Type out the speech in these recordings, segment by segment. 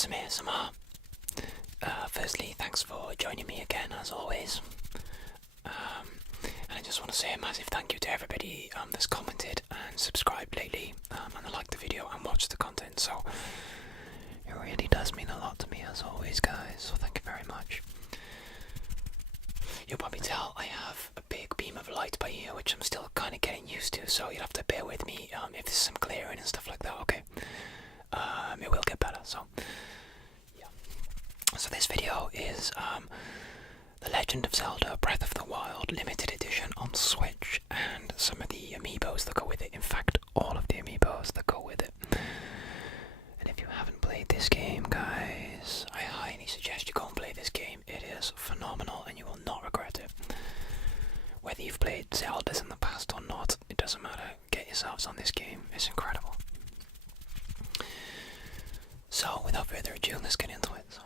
Retsam ASMR. Firstly, thanks for joining me again, as always. And I just want to say a massive thank you to everybody that's commented and subscribed lately, and liked the video and watched the content. So it really does mean a lot to me, as always, guys. So thank you very much. You'll probably tell I have a big beam of light by here, which I'm still kind of getting used to. So you'll have to bear with me if there's some clearing and stuff like that. Okay. It will get better. So yeah. So this video is the Legend of Zelda Breath of the Wild limited edition on Switch, and some of the amiibos that go with it. In fact, all of the amiibos that go with it. And if you haven't played this game, guys, I highly suggest you go and play this game. It is phenomenal and you will not regret it. Whether you've played Zeldas in the past or not, it doesn't matter. Get yourselves on this game. It's incredible. So, without further ado, let's get into it.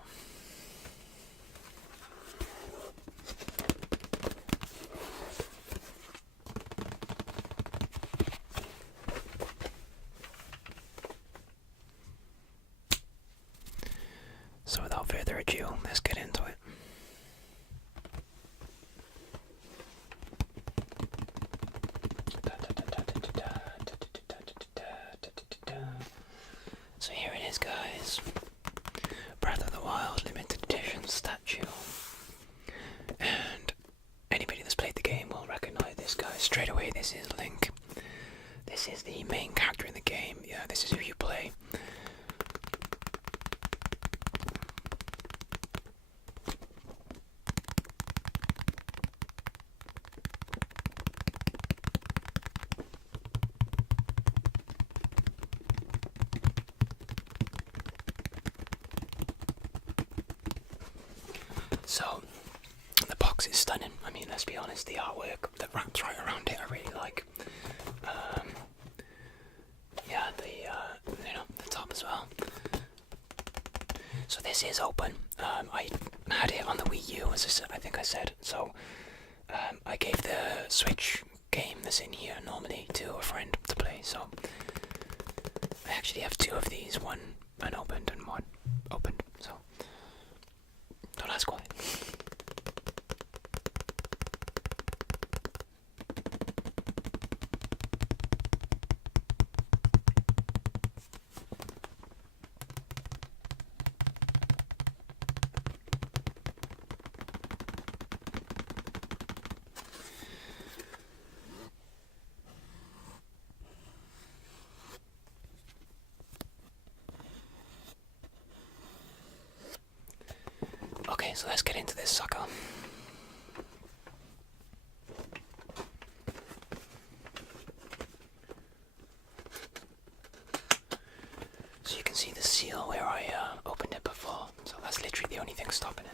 So without further ado, let's get into it. So here it is, guys. Breath of the Wild limited edition statue. And anybody that's played the game will recognize this guy straight away. This is Link. This is the main character in the game. Yeah, this is who you play. So, the box is stunning. I mean, let's be honest, the artwork that wraps right around it I really like. Yeah, the top as well. So this is open. I had it on the Wii U, as I think I said. So, I gave the Switch game that's in here normally to a friend to play. So, I actually have two of these, one unopened and one opened. So, don't ask why. Okay, so let's get into this sucker. So you can see the seal where I opened it before. So that's literally the only thing stopping it.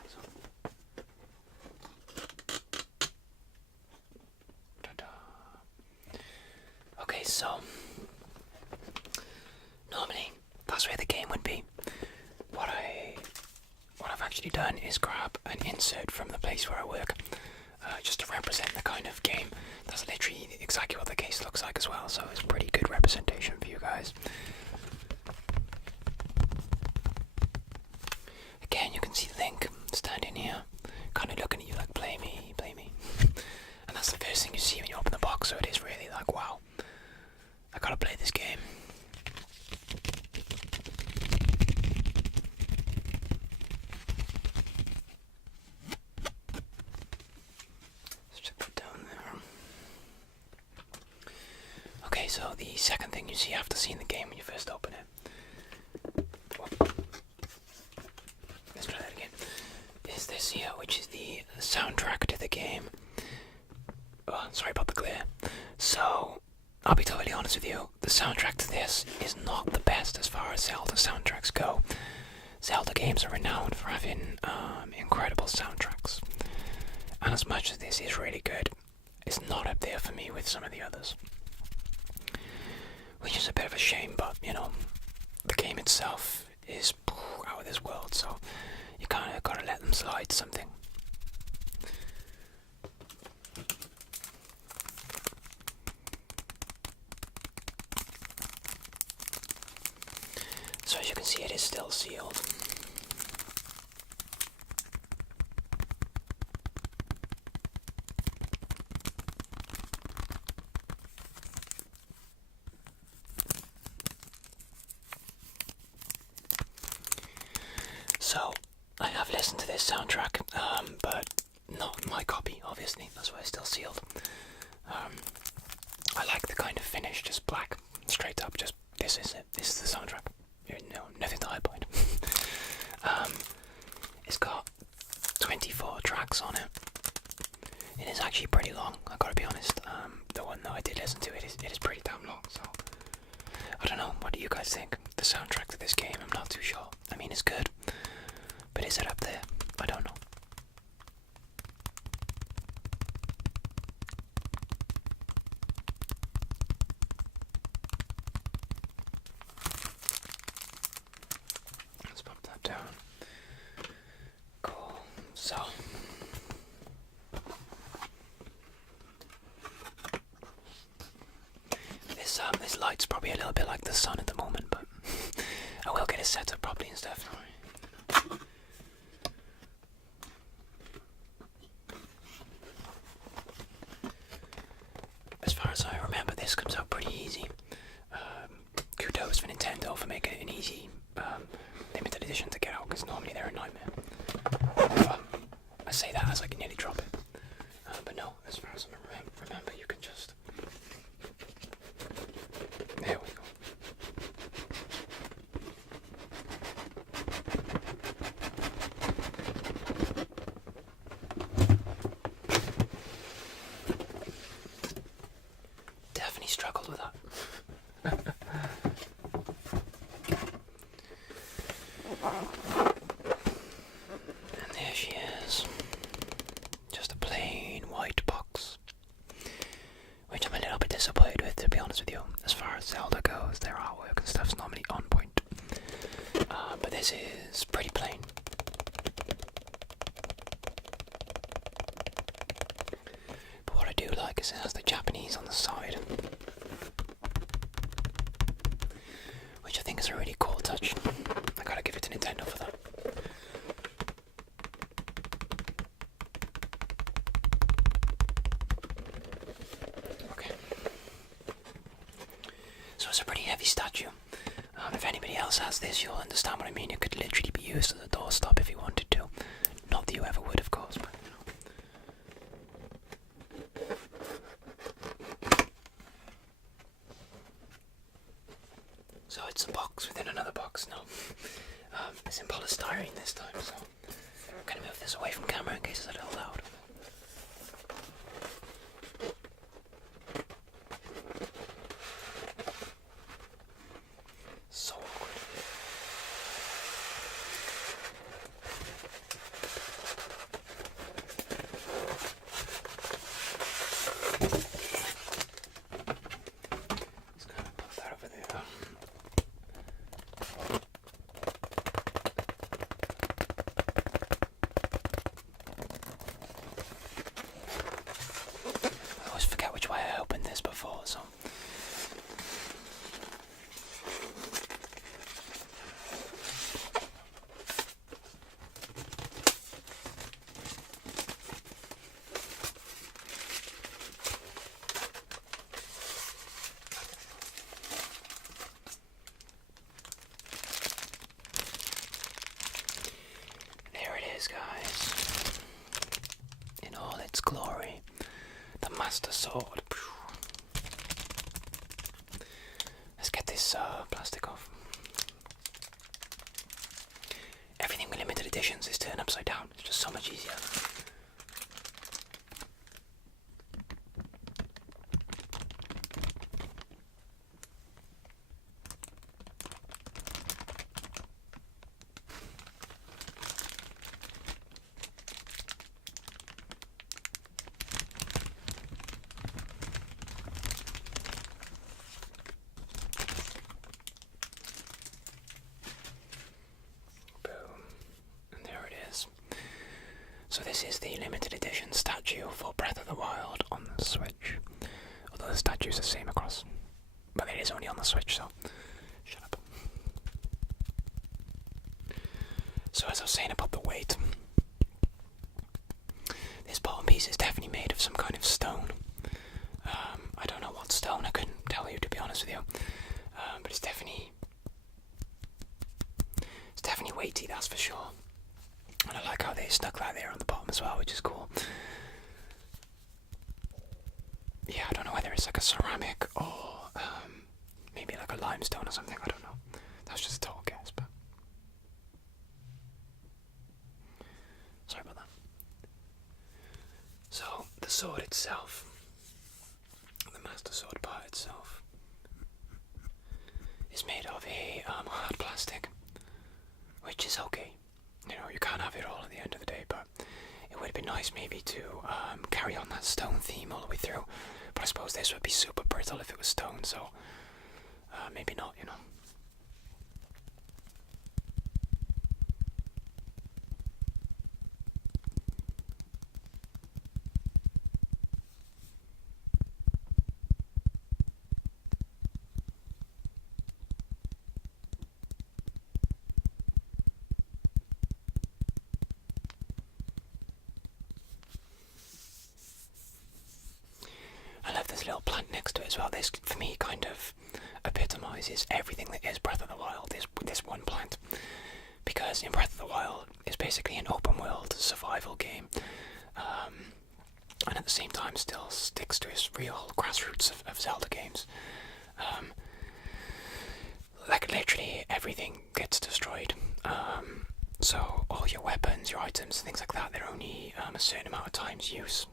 Okay, so normally that's where the game would be. What I've actually done is grab an insert from the place where I work, just to represent the kind of game. That's literally exactly what the case looks like as well, so it's pretty good representation for you guys. Again, you can see Link standing here, kind of looking at you like, play me, play me. And that's the first thing you see when you open the box, so it is really like, wow, I gotta play this game. Okay, so the second thing you see after seeing the game when you first open it, let's try that again, is this here, which is the soundtrack to the game. Oh, sorry about the glare. So, I'll be totally honest with you, the soundtrack to this is not the best as far as Zelda soundtracks go. Zelda games are renowned for having incredible soundtracks. And as much as this is really good, it's not up there for me with some of the others. Which is a bit of a shame, but, you know, the game itself is out of this world, so you kind of gotta let them slide something. So as you can see, it is still sealed. listen to this soundtrack, but not my copy, obviously. That's why it's still sealed. I like the kind of finish, just black, straight up. Just this is it. This is the soundtrack. No, nothing to highlight. It's got 24 tracks on it. It is actually pretty long. I gotta be honest. The one that I did listen to, it is pretty damn long. So I don't know. What do you guys think? The soundtrack to this game, I'm not too sure. I mean, it's good, but is it up there? I don't know. Let's pop that down. Cool. So this light's probably a little bit like the sun at the moment, but I will get it set up properly and stuff. As far as I remember, this comes out pretty easy. Kudos for Nintendo for making it an easy limited edition to get out, because normally they're a nightmare. I say that as I can nearly drop it. But no, as far as I remember, you can just... There we go. Definitely struggled with that. And there she is. Just a plain white box. Which I'm a little bit disappointed with, to be honest with you. As far as Zelda goes, their artwork and stuff's normally on point. But this is pretty plain. But what I do like is it has the Japanese on the side, which I think is a really cool touch. I gotta give it to Nintendo for that. Okay. So it's a pretty heavy statue. If anybody else has this, you'll understand what I mean. It could literally be used as a doorstop if you wanted to. Not that you ever would, of course, but you know. So it's a box within another box now. It's in polystyrene this time, so I'm gonna move this away from camera in case it's a little loud. So awkward. Just gonna put that over there. I always forget which way I opened this before, so. There it is, guys. In all its glory. The Master Sword. Let's get this plastic off. Everything with limited editions is turned upside down. It's just so much easier. So this is the limited edition statue for Breath of the Wild on the Switch. Although the statue's the same across. But it is only on the Switch, so shut up. So as I was saying about the weight, this bottom piece is definitely made of some kind of stone. I don't know what stone, I couldn't tell you, to be honest with you. But it's definitely weighty, that's for sure. And I like they stuck that there on the bottom as well, which is cool. Yeah, I don't know whether it's like a ceramic or maybe like a limestone or something, I don't know. That's just a total guess, but sorry about that. So, the sword itself, the Master Sword part itself, is made of a hard plastic, which is okay. You know, you can't have it all at the end of the day, but it would have been nice maybe to carry on that stone theme all the way through. But I suppose this would be super brittle if it was stone, so maybe not, you know. I love this little plant next to it as well. This, for me, kind of epitomizes everything that is Breath of the Wild, this one plant. Because in Breath of the Wild, it's basically an open-world survival game. And at the same time still sticks to its real grassroots of Zelda games. Like, literally everything gets destroyed. So all your weapons, your items, things like that, they're only a certain amount of times use.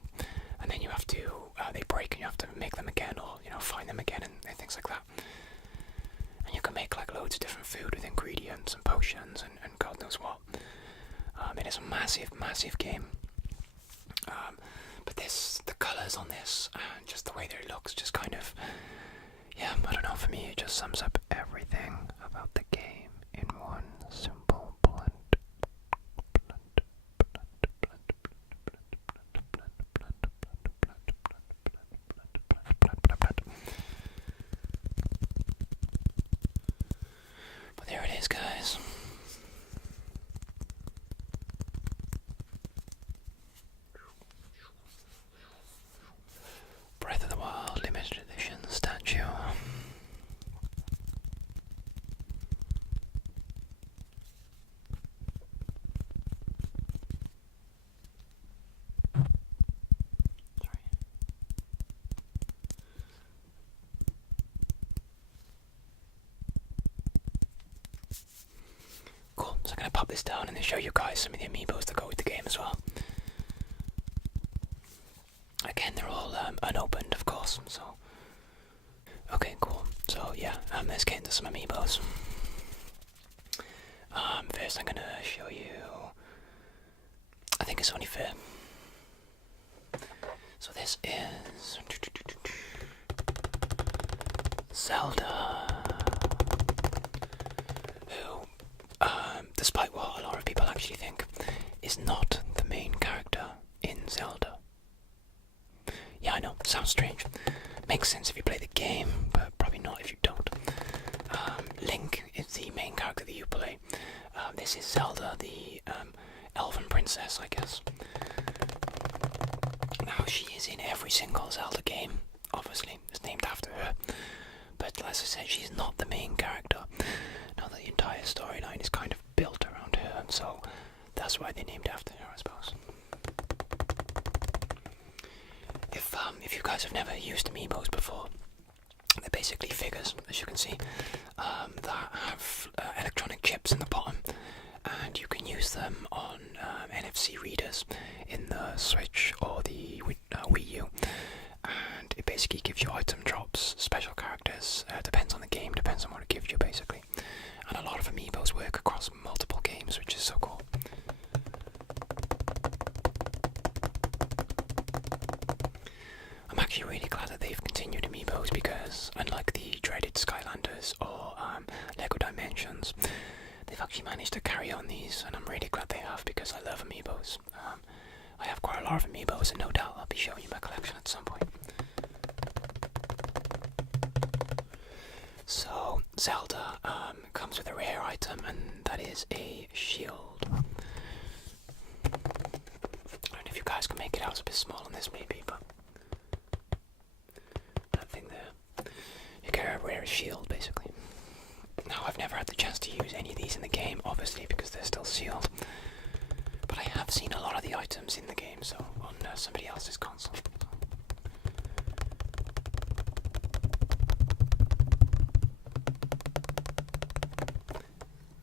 And then you have to, they break and you have to make them again, or, you know, find them again and things like that. And you can make like loads of different food with ingredients and potions and God knows what. It is a massive, massive game. But the colours on this and just the way that it looks just kind of, yeah, I don't know, for me it just sums up everything about the game in one simple blunt. But there it is, guys. Breath of the Wild limited edition statue. Cool, so I'm going to pop this down and then show you guys some of the amiibos that go with the game as well. Again, they're all unopened, of course, so... Okay, cool. So, yeah, let's get into some amiibos. First I'm going to show you... I think it's only fair. So this is... Zelda, who, despite what a lot of people actually think, is not the main character in Zelda. Yeah, I know, sounds strange. Makes sense if you play the game, but probably not if you don't. Link is the main character that you play. This is Zelda, the elven princess, I guess. Now, she is in every single Zelda game, obviously. It's named after her. But as I said, she's not the main character. Now, the entire storyline is kind of built around her, so that's why they named after her, I suppose. If you guys have never used amiibos before, they're basically figures, as you can see, that have electronic chips in the bottom, and you can use them on NFC readers in the Switch or the Wii U, and it basically gives you item drops, special characters, depends on the game, depends on what it gives you basically, and a lot of amiibos work across multiple games, which is so cool. I'm actually really glad that they've continued amiibos because, unlike the dreaded Skylanders or Lego Dimensions, they've actually managed to carry on these, and I'm really glad they have because I love amiibos. I have quite a lot of amiibos, and no doubt I'll be showing you my collection at some point. So, Zelda comes with a rare item, and that is a shield. I don't know if you guys can make it out, it's a bit small on this maybe, but that thing there. You get a rare shield, basically. Now, I've never had the chance to use any of these in the game, obviously, because they're still sealed. But but I have seen a lot of the items in the game, so on somebody else's console.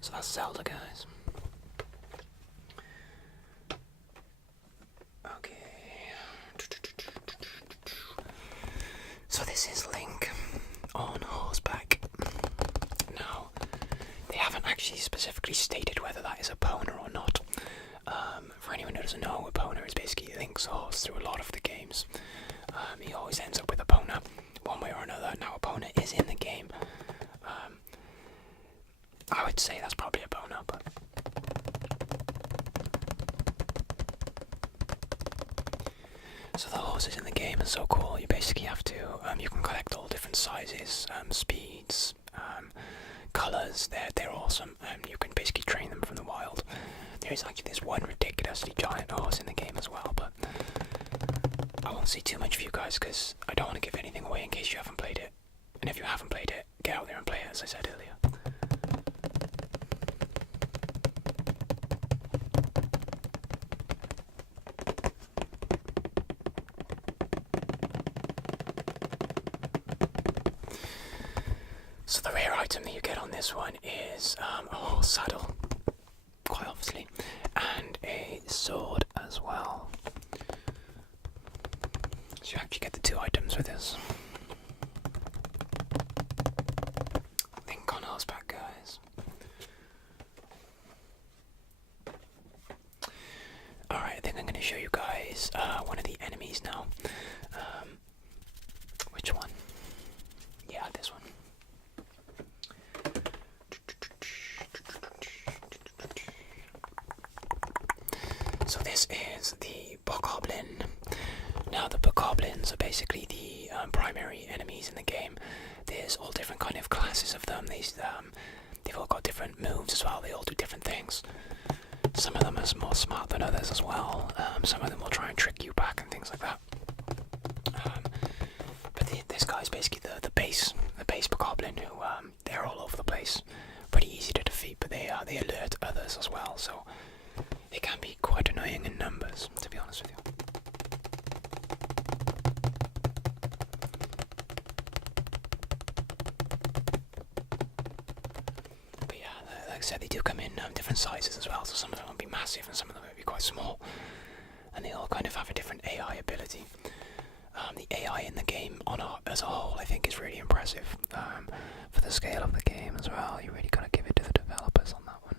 So that's Zelda, guys. Okay. So this is Link on horseback. Now, they haven't actually specifically stated whether that is a Epona or not. For anyone who doesn't know, Epona is basically Link's horse through a lot of the games. He always ends up with Epona, one way or another. Now, Epona is in the game. I would say that's probably Epona, but... So the horses in the game are so cool. You basically have to, you can collect all different sizes, speeds, colours. They're awesome. You can basically train them from the wild. There is actually this one ridiculously giant horse in the game as well, but I won't say too much for you guys because I don't want to give anything away in case you haven't played it. And if you haven't played it, get out there and play it, as I said earlier. So the rare item that you get on this one is a horse saddle, quite obviously, and a sword as well. So you actually get the two items with this. Link on horseback, guys. Alright, I think I'm going to show you guys one of the enemies now. Which one? Yeah, this one. So this is the Bokoblin. Now the Bokoblins are basically the primary enemies in the game. There's all different kind of classes of them. They've all got different moves as well. They all do different things. Some of them are more smart than others as well. Some of them will try and trick you back and things like that. But this guy's basically the base Bokoblin who they're all over the place. Pretty easy to defeat, but they alert others as well. So it can be quite annoying in numbers, to be honest with you. But yeah, like I said, they do come in different sizes as well, so some of them will be massive and some of them will be quite small. And they all kind of have a different AI ability. The AI in the game as a whole, I think, is really impressive. For the scale of the game as well, you really gotta give it to the developers on that one.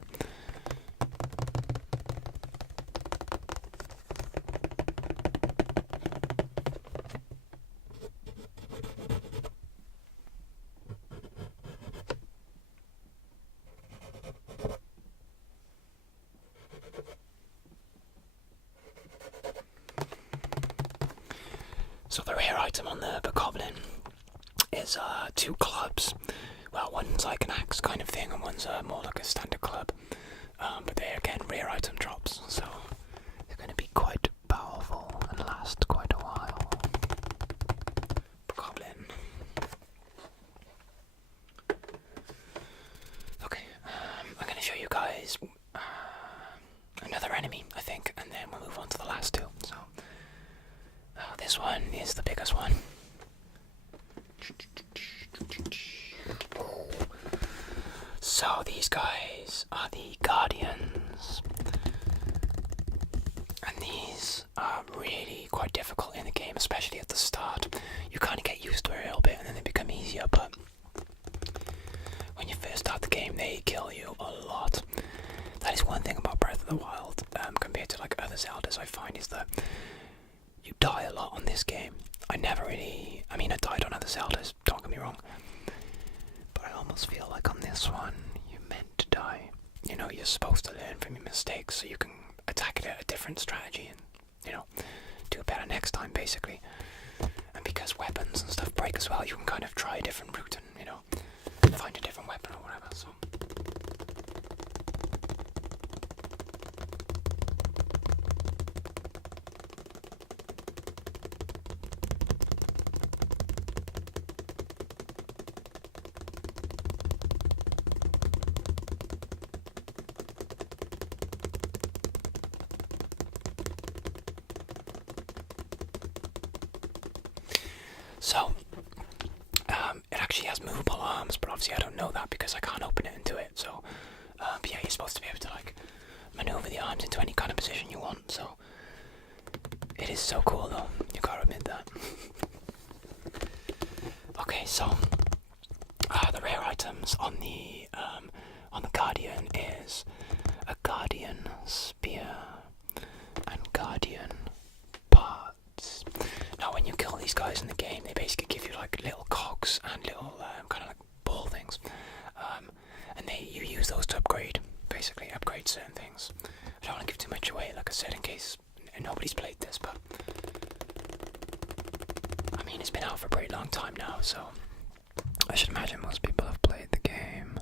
So the rare item on the Bokoblin is two clubs. Well, one's like an axe kind of thing, and one's more like a standard club. But they're again rare item drops, so they're going to be quite powerful and last quite a while. Bokoblin. Okay, I'm going to show you guys another enemy, I think, and then we'll move on to the last two. So. This one is the biggest one. So these guys are the Guardians. And these are really quite difficult in the game, especially at the start. You kind of get used to it a little bit and then they become easier, but when you first start the game they kill you a lot. That is one thing about Breath of the Wild, compared to like other Zeldas, I find, is that you die a lot on this game. I I died on other Zeldas, don't get me wrong. But I almost feel like on this one, you're meant to die. You know, you're supposed to learn from your mistakes so you can attack it at a different strategy and, you know, do it better next time, basically. And because weapons and stuff break as well, you can kind of try a different route and, you know, find a different weapon or whatever, so... items on the Guardian is a Guardian spear and Guardian parts. Now, when you kill these guys in the game, they basically give you like little cogs and little kind of like ball things, and you use those to upgrade certain things. I don't want to give too much away, like I said, in case nobody's played this, but I mean, it's been out for a pretty long time now, so I should imagine most people have played the game.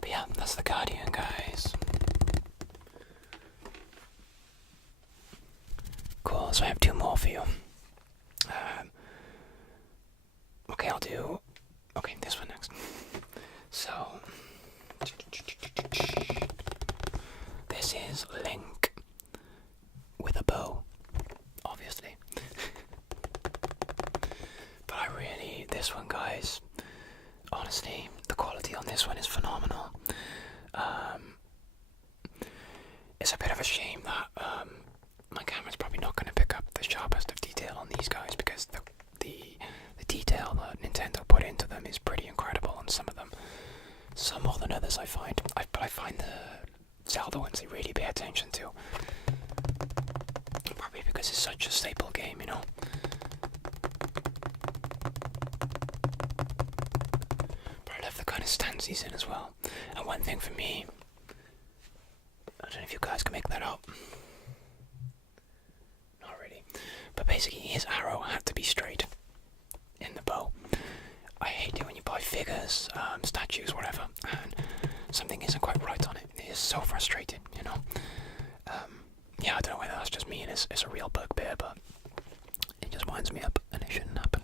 But yeah, that's the Guardian, guys. Cool, so I have 2 more for you. Okay, I'll do... Okay, this one next. So... This is Link with a bow, obviously. But this one, guys, honestly, the quality on this one is phenomenal. It's a bit of a shame that my camera's probably not going to pick up the sharpest of detail on these guys, because the detail that Nintendo put into them is pretty incredible on some of them. Some more than others, I find. But I find the Zelda ones they really pay attention to. Probably because it's such a staple game, you know. But I love the kind of stance he's in as well. And one thing for me, I don't know if you guys can make that out. Not really. But basically his arrow had to be straight in the bow. I hate it when you buy figures, statues, whatever, and something isn't quite right on it. It is so frustrating, you know. Yeah, I don't know whether that's just me and it's a real bugbear, but it just winds me up and it shouldn't happen.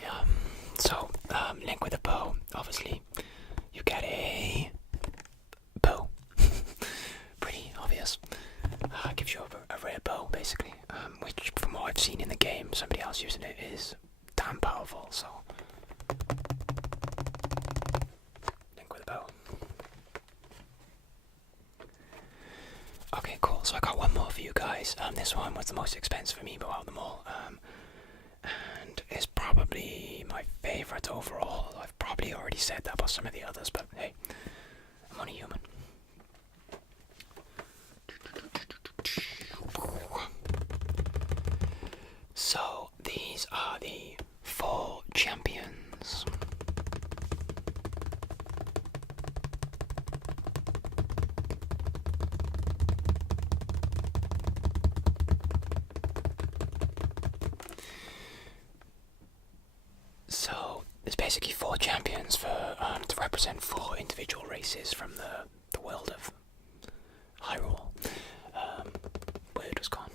Yeah, so Link with a bow, obviously you get a bow. Pretty obvious. Gives you a rare bow, basically, which from what I've seen in the game, somebody else using it is damn powerful, so Link with a bow. Okay, cool, so I got one more for you guys. This one was the most expensive Amiibo out of them all, and is probably my favourite overall. I've probably already said that about some of the others, but hey, I'm only human. So these are the 4 champions. So there's basically 4 champions for to represent 4 individual races from the world of Hyrule. Word was gone.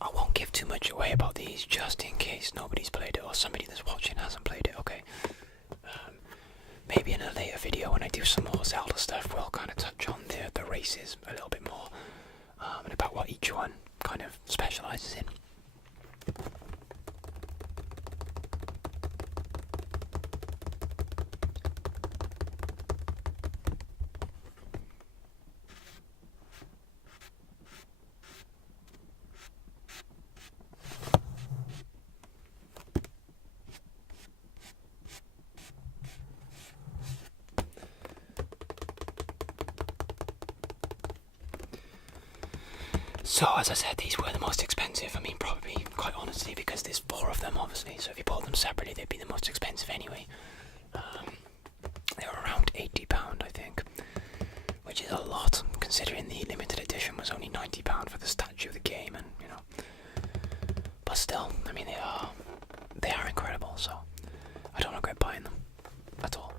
I won't give too much away about these, just in case nobody's played it or somebody that's watching hasn't played it, okay? Maybe in a later video when I do some more Zelda stuff, we'll kind of touch on the races a little bit more, and about what each one kind of specialises in. So, as I said, these were the most expensive. I mean, probably, quite honestly, because there's 4 of them, obviously. So if you bought them separately, they'd be the most expensive anyway. They were around £80, I think, which is a lot, considering the limited edition was only £90 for the statue of the game, and you know. But still, I mean, they are incredible. So I don't regret buying them at all.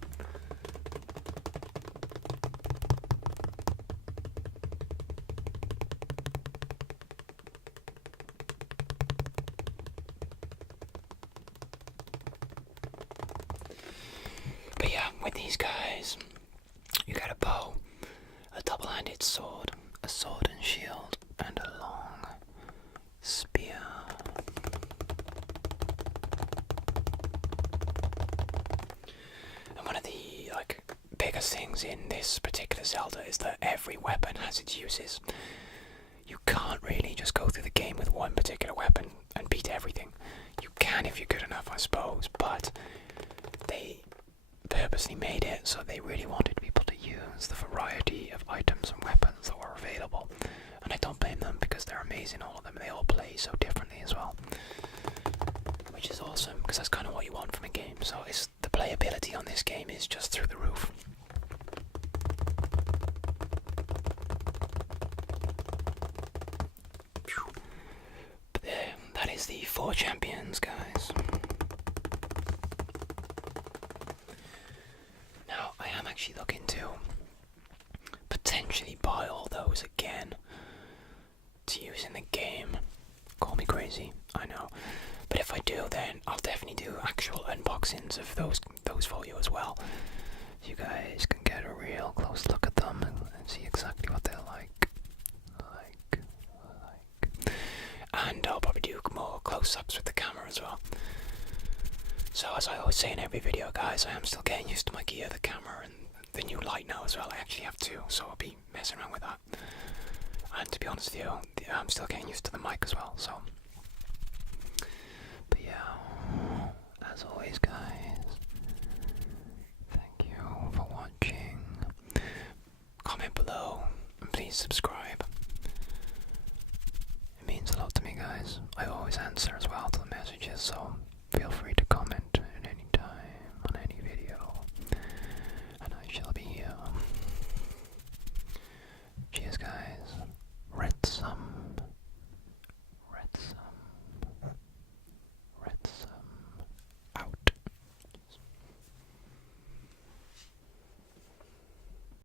But yeah, with these guys, you get a bow, a double-handed sword, a sword and shield, and a long spear. biggest things in this particular Zelda is that every weapon has its uses. You can't really just go through the game with one particular weapon and beat everything. You can if you're good enough, I suppose, but they purposely made it so they really wanted people to use the variety of items and weapons that were available. And I don't blame them because they're amazing, all of them. They all play so differently as well. Which is awesome, because that's kind of what you want from a game. So the playability on this game is just through the roof. But there, that is the 4 champions, guys. Now, I am actually looking to potentially buy all those again to use in the game. Call me crazy, I know. But if I do, then I'll definitely do actual unboxings of those for you as well. So you guys can get a real close look at them and see exactly what they're like. And I'll probably do more close-ups with the camera as well. So as I always say in every video, guys, I am still getting used to my gear, the camera, and the new light now as well. I actually have 2, so I'll be messing around with that. And to be honest with you, I'm still getting used to the mic as well, so. But yeah, as always, guys, thank you for watching. Comment below, and please subscribe. It means a lot to me, guys. I always answer as well to the messages, so